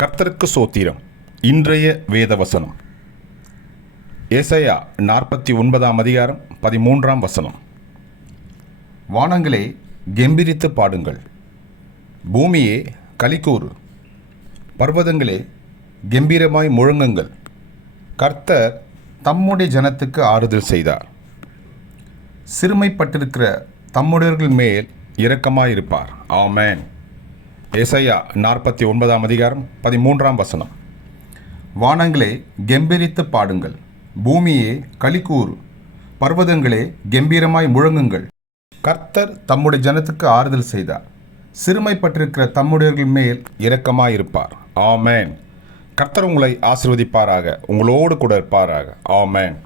கர்த்தருக்கு சோத்திரம். இன்றைய வேத வசனம் ஏசையா நாற்பத்தி ஒன்பதாம் அதிகாரம் பதிமூன்றாம் வசனம். வானங்களே கெம்பிரித்து பாடுங்கள். பூமியே கலிக்கூறு பர்வதங்களே கெம்பீரமாய் முழங்குங்கள். கர்த்தர் தம்முடைய ஜனத்துக்கு ஆறுதல் செய்தார். சிறுமைப்பட்டிருக்கிற தம்முடையவர்கள் மேல் இரக்கமாயிருப்பார். ஆமேன். ஏசையா நாற்பத்தி ஒன்பதாம் அதிகாரம் பதிமூன்றாம் வசனம். வானங்களே கெம்பீரித்து பாடுங்கள். பூமியே கலிக்கூறு பர்வதங்களே கெம்பீரமாய் முழங்குங்கள். கர்த்தர் தம்முடைய ஜனத்துக்கு ஆறுதல் செய்தார். சிறுமைப்பட்டிருக்கிற தம்முடையவர்கள் மேல் இரக்கமாயிருப்பார். ஆமேன். கர்த்தர் உங்களை ஆசிர்வதிப்பாராக. உங்களோடு கூட இருப்பாராக. ஆமேன்.